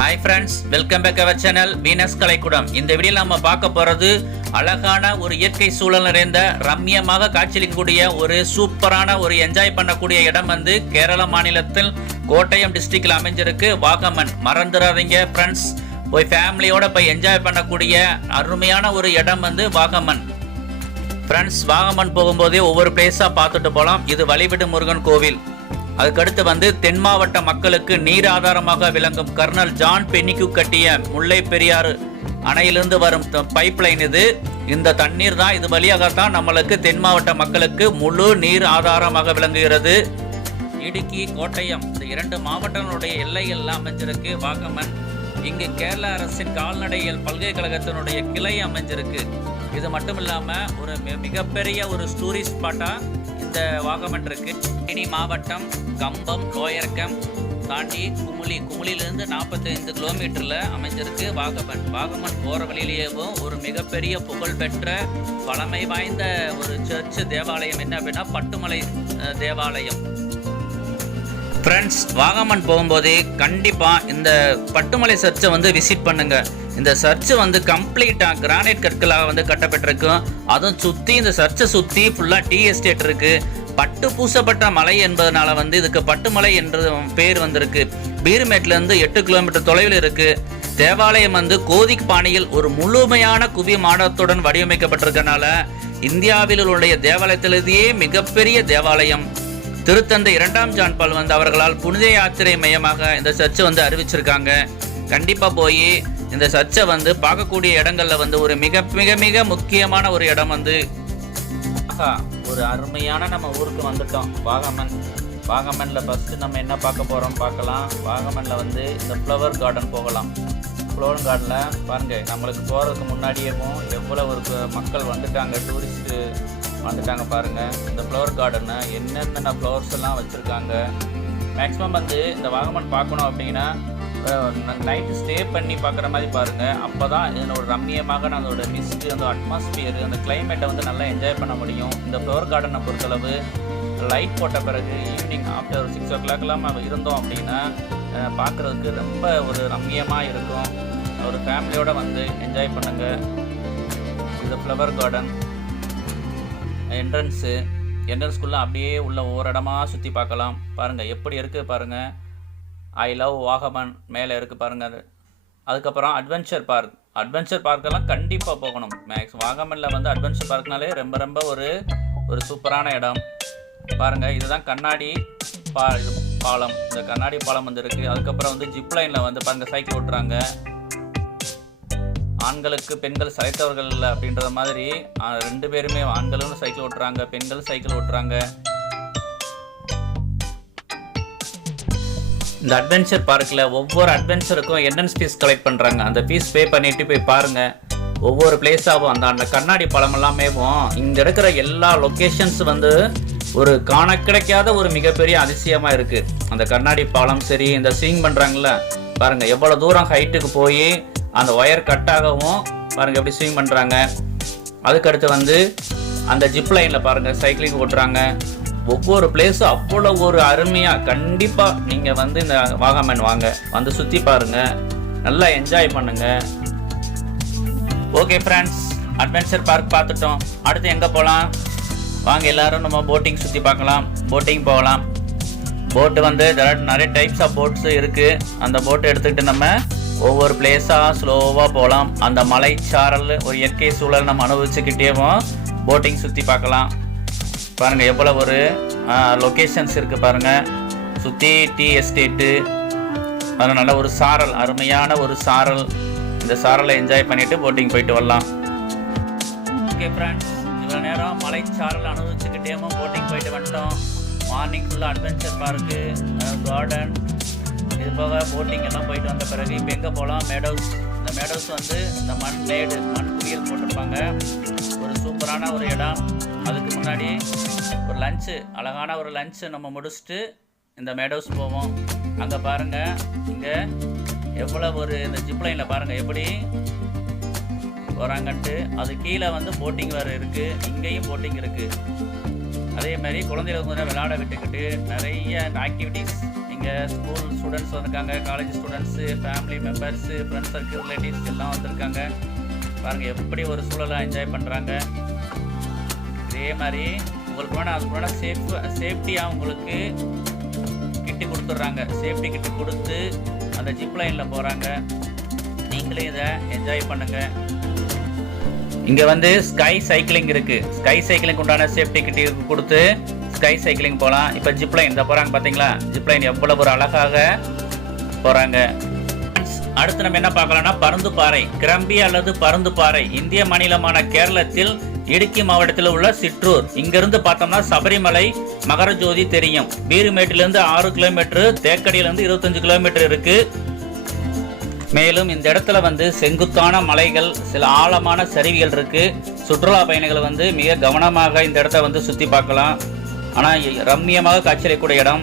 Hi friends welcome back our channel Venus Kalaikudam இந்த video நம்ம பார்க்க போகிறது அழகான ஒரு இயற்கை சூழல் நிறைந்த ரம்மியமாக காட்சியளிக்கக்கூடிய ஒரு சூப்பரான ஒரு என்ஜாய் பண்ணக்கூடிய இடம் வந்து கேரள மாநிலத்தில் கோட்டயம் டிஸ்ட்ரிக்டில் அமைஞ்சிருக்கு. வாகமன் மறந்துடாதீங்க ஃப்ரெண்ட்ஸ் போய் ஃபேமிலியோட போய் என்ஜாய் பண்ணக்கூடிய அருமையான ஒரு இடம் வந்து வாகமன். ஃப்ரெண்ட்ஸ் வாகமன் போகும்போதே ஒவ்வொரு பிளேஸாக பார்த்துட்டு போகலாம் இது வழிபடு முருகன் கோவில். அதுக்கடுத்து வந்து தென் மாவட்ட மக்களுக்கு நீர் ஆதாரமாக விளங்கும் கர்னல் ஜான் பென்னிக்கு கட்டிய முல்லை பெரியாறு அணையிலிருந்து வரும் பைப் லைன் இது. இந்த தண்ணீர் தான் இது வழியாகத்தான் நம்மளுக்கு தென் மாவட்ட மக்களுக்கு முழு நீர் ஆதாரமாக விளங்குகிறது. இடுக்கி கோட்டயம் இந்த இரண்டு மாவட்டங்களுடைய எல்லைகள் அமைஞ்சிருக்கு வாகமன். இங்கு கேரள அரசின் கால்நடையியல் பல்கலைக்கழகத்தினுடைய கிளை அமைஞ்சிருக்கு. இது மட்டும் இல்லாமல் ஒரு மிகப்பெரிய ஒரு டூரிஸ்ட் ஸ்பாட்டாக இந்த வாகமன் இருக்கு. தேனி மாவட்டம் கம்பம் லோயர்கம் தாண்டி குமுளி குமுளிலிருந்து நாற்பத்தைந்து கிலோமீட்டரில் அமைஞ்சிருக்கு வாகமன். வாகமன் போகிற வழியிலேயும் ஒரு மிகப்பெரிய புகழ்பெற்ற பழமை வாய்ந்த ஒரு சர்ச் தேவாலயம் என்ன அப்படின்னா பட்டுமலை தேவாலயம். ஃப்ரெண்ட்ஸ் வாகமன் போகும்போதே கண்டிப்பாக இந்த பட்டுமலை சர்ச்சை வந்து விசிட் பண்ணுங்கள் இந்த சர்ச்சு வந்து கம்ப்ளீட்டாக கிரானைட் கற்களாக வந்து கட்டப்பட்டிருக்கும் அதுவும் சுற்றி இந்த சர்ச்சை சுற்றி ஃபுல்லாக டீ எஸ்டேட் இருக்குது பட்டு பூசப்பட்ட மலை என்பதனால வந்து இதுக்கு பட்டுமலை என்ற பேர் வந்திருக்கு. பீர்மேட்லேருந்து எட்டு கிலோமீட்டர் தொலைவில் இருக்குது தேவாலயம் வந்து கோதிக் பாணியில் ஒரு முழுமையான குவி மாடத்துடன் வடிவமைக்கப்பட்டிருக்கனால இந்தியாவில் உள்ள தேவாலயத்திலேயே மிகப்பெரிய தேவாலயம். திருத்தந்தை இரண்டாம் ஜான்பால் வந்து அவர்களால் புனித யாத்திரை மையமாக இந்த சர்ச்சை வந்து அறிவிச்சிருக்காங்க. கண்டிப்பாக போய் இந்த சர்ச்சை வந்து பார்க்கக்கூடிய இடங்கள்ல வந்து ஒரு மிக மிக மிக முக்கியமான ஒரு இடம் வந்து ஆஹா, ஒரு அருமையான நம்ம ஊருக்கு வந்துட்டோம். வாகமன். வாகமனில் ஃபர்ஸ்ட் நம்ம என்ன பார்க்க போறோம் பார்க்கலாம். வாகமனில் வந்து இந்த ஃப்ளவர் கார்டன் போகலாம். ஃப்ளவர் கார்டனில் பாருங்க நம்மளுக்கு போகிறதுக்கு முன்னாடியேவும் எவ்வளோ ஒரு மக்கள் வந்துட்டாங்க டூரிஸ்ட்டு வந்துட்டாங்க பாருங்க. இந்த ஃப்ளவர் கார்டனு என்னென்ன ஃப்ளவர்ஸ் எல்லாம் வச்சுருக்காங்க? மேக்ஸிமம் வந்து இந்த வாகமன் பார்க்கணும் அப்படின்னா நைட்டு ஸ்டே பண்ணி பார்க்குற மாதிரி பாருங்கள் அப்போ தான் இதனோட ரம்மியமாக நான் அதோட மிஸ்ட்டு அந்த அட்மாஸ்பியர் அந்த கிளைமேட்டை வந்து நல்லா என்ஜாய் பண்ண முடியும். இந்த ஃப்ளவர் கார்டனை பொறுத்தளவு லைட் போட்ட பிறகு ஈவினிங் ஆஃப்டர் ஒரு சிக்ஸ் ஓ கிளாக்லாம் இருந்தோம் அப்படின்னா பார்க்குறதுக்கு ரொம்ப ஒரு ரம்மியமாக இருக்கும். ஒரு ஃபேமிலியோடு வந்து என்ஜாய் பண்ணுங்கள் இந்த ஃப்ளவர் கார்டன் என்ட்ரன்ஸு என்ட்ரன்ஸ்குள்ளே அப்படியே உள்ள ஒவ்வொரு இடமா சுற்றி பார்க்கலாம். பாருங்கள் எப்படி இருக்குது பாருங்கள் ஐ லவ் வாகமன் மேலே இருக்குது பாருங்கள் அது. அதுக்கப்புறம் அட்வென்ச்சர் பார்க் அட்வென்ச்சர் பார்க்கெல்லாம் கண்டிப்பாக போகணும். மேக்ஸ் வாகமனில் வந்து அட்வென்ச்சர் பார்க்னாலே ரொம்ப ரொம்ப ஒரு ஒரு சூப்பரான இடம். பாருங்கள் இதுதான் கண்ணாடி பா பாலம். இந்த கண்ணாடி பாலம் வந்து இருக்குது அதுக்கப்புறம் வந்து ஜிப்லைனில் வந்து பாருங்கள் சைக்கிள் ஓட்டுறாங்க. ஆண்களுக்கு பெண்கள் சளைத்தவர்கள் இல்லை அப்படின்றத மாதிரி ரெண்டு பேருமே ஆண்களும் சைக்கிள் ஓட்டுறாங்க பெண்களும் சைக்கிள் ஓட்டுறாங்க. இந்த அட்வென்ச்சர் பார்க்கில் ஒவ்வொரு அட்வென்ச்சருக்கும் என்ட்ரன்ஸ் ஃபீஸ் கலெக்ட் பண்ணுறாங்க அந்த ஃபீஸ் பே பண்ணிட்டு போய் பாருங்கள் ஒவ்வொரு பிளேஸாகவும் அந்த அந்த கண்ணாடி பழம் எல்லாமேவும் இங்கே இருக்கிற எல்லா லொக்கேஷன்ஸ் வந்து ஒரு காண கிடைக்காத ஒரு மிகப்பெரிய அதிசயமாக இருக்குது அந்த கண்ணாடி பாலம் சரி இந்த ஸ்விங் பண்ணுறாங்கல்ல பாருங்க எவ்வளோ தூரம் ஹைட்டுக்கு போய் அந்த ஒயர் கட் ஆகவும் பாருங்க எப்படி ஸ்விங் பண்ணுறாங்க அதுக்கடுத்து வந்து அந்த ஜிப் லைனில் பாருங்கள் சைக்கிளிங் ஓட்டுறாங்க. ஒவ்வொரு பிளேஸும் அவ்வளோ ஒரு அருமையாக கண்டிப்பாக நீங்கள் வந்து இந்த வாகமன் வாங்க. வந்து சுற்றி பாருங்க. நல்லா என்ஜாய் பண்ணுங்க. ஓகே ஃப்ரெண்ட்ஸ் அட்வென்ச்சர் பார்க் பார்த்துட்டோம். அடுத்து எங்கே போகலாம் வாங்க எல்லாரும் நம்ம போட்டிங் சுற்றி பார்க்கலாம். போட்டிங் போகலாம். போட்டு வந்து நிறைய டைப்ஸ் ஆஃப் போட்ஸ் இருக்குது அந்த போட்டை எடுத்துக்கிட்டு நம்ம ஒவ்வொரு பிளேஸாக ஸ்லோவாக போகலாம். அந்த மலை சாரல் ஒரு இயற்கை சூழல் நம்ம அனுபவிச்சுக்கிட்டேவும் போட்டிங் சுற்றி பார்க்கலாம். பாருங்கள் எவ்வளோ ஒரு லொக்கேஷன்ஸ் இருக்குது பாருங்கள் சுற்றி டீ எஸ்டேட்டு அது நல்ல ஒரு சாரல் அருமையான ஒரு சாரல். இந்த சாரலை என்ஜாய் பண்ணிட்டு போட்டிங் போயிட்டு வரலாம். ஓகே ஃப்ரெண்ட்ஸ் இவ்வளோ நேரம் மலை சாரல் அனுபவிச்சுக்கிட்டேமோ போட்டிங் போயிட்டு வந்துட்டோம். மார்னிங் ஃபுல்லாக அட்வென்ச்சர் பார்க்கு கார்டன் இது போக போட்டிங் எல்லாம் போயிட்டு வந்த பிறகு இப்போ எங்கே போகலாம் மேடோஸ் இந்த மேடோஸ் வந்து இந்த மண் மேடு மண் குவியல் போட்டிருப்பாங்க. ஒரு சூப்பரான ஒரு இடம். அதுக்கு முன்னாடி ஒரு லஞ்சு அழகான ஒரு லஞ்சு நம்ம முடிச்சுட்டு இந்த மேடோஸ் போவோம். அங்கே பாருங்கள் இங்கே எவ்வளோ ஒரு இந்த ஜிப்லைனில் பாருங்கள் எப்படி வராங்கன்ட்டு. அது கீழே வந்து போட்டிங் வேறு இருக்குது இங்கேயும் போட்டிங் இருக்குது அதே மாதிரி குழந்தைகளுக்கு கொஞ்சம் விளையாட விட்டுக்கிட்டு நிறைய ஆக்டிவிட்டீஸ் இங்கே ஸ்கூல் ஸ்டூடெண்ட்ஸ் வந்திருக்காங்க college students family members friends circle relatives எல்லாம் வந்திருக்காங்க. பாருங்கள் எப்படி ஒரு சூழலாக என்ஜாய் பண்ணுறாங்க அதே மாதிரி உங்களுக்கு வேணும் அதுக்கு வேணா சேஃப் சேஃப்டியாக உங்களுக்கு கிட்டு கொடுத்துட்றாங்க. சேஃப்டி கிட்டு கொடுத்து அந்த ஜிப் லைனில் போகிறாங்க நீங்களே இதை என்ஜாய் பண்ணுங்கள் இங்கே வந்து ஸ்கை சைக்கிளிங் இருக்குது ஸ்கை சைக்கிளிங் உண்டான சேஃப்டி கிட்டி கொடுத்து ஸ்கை சைக்கிளிங் போகலாம் இப்போ ஜிப் லைன் இந்த போகிறாங்க பார்த்தீங்களா ஜிப் லைன் எவ்வளோ ஒரு அழகாக போகிறாங்க அடுத்து நம்ம என்ன பார்க்கலாம்னா பருந்து பாறை கிரம்பி அல்லது பருந்து பாறை இந்திய மாநிலமான கேரளத்தில் இடுக்கி மாவட்டத்தில் உள்ள சிற்றூர். இங்கிருந்து பார்த்தோம்னா சபரிமலை மகரஜோதி தெரியும். பீருமேட்டிலிருந்து ஆறு கிலோமீட்டர் தேக்கடியிலிருந்து இருபத்தஞ்சு கிலோமீட்டர் இருக்கு. மேலும் இந்த இடத்துல வந்து செங்குத்தான மலைகள் சில ஆழமான சரிவுகள் இருக்கு. சுற்றுலா பயணிகள் வந்து மிக கவனமாக இந்த இடத்த வந்து சுற்றி பார்க்கலாம். ஆனால் ரம்மியமாக காட்சியளிக்கூடிய இடம்.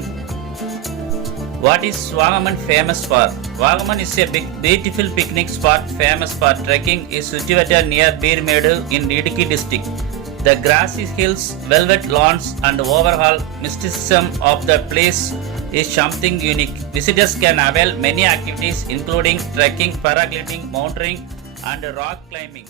What is Wagaman famous for? Wagaman is a big, beautiful picnic spot famous for trekking is situated near Beermedu in Idukki district. The grassy hills, velvet lawns and overall mysticism of the place is something unique. Visitors can avail many activities including trekking, paragliding, mountaineering and rock climbing.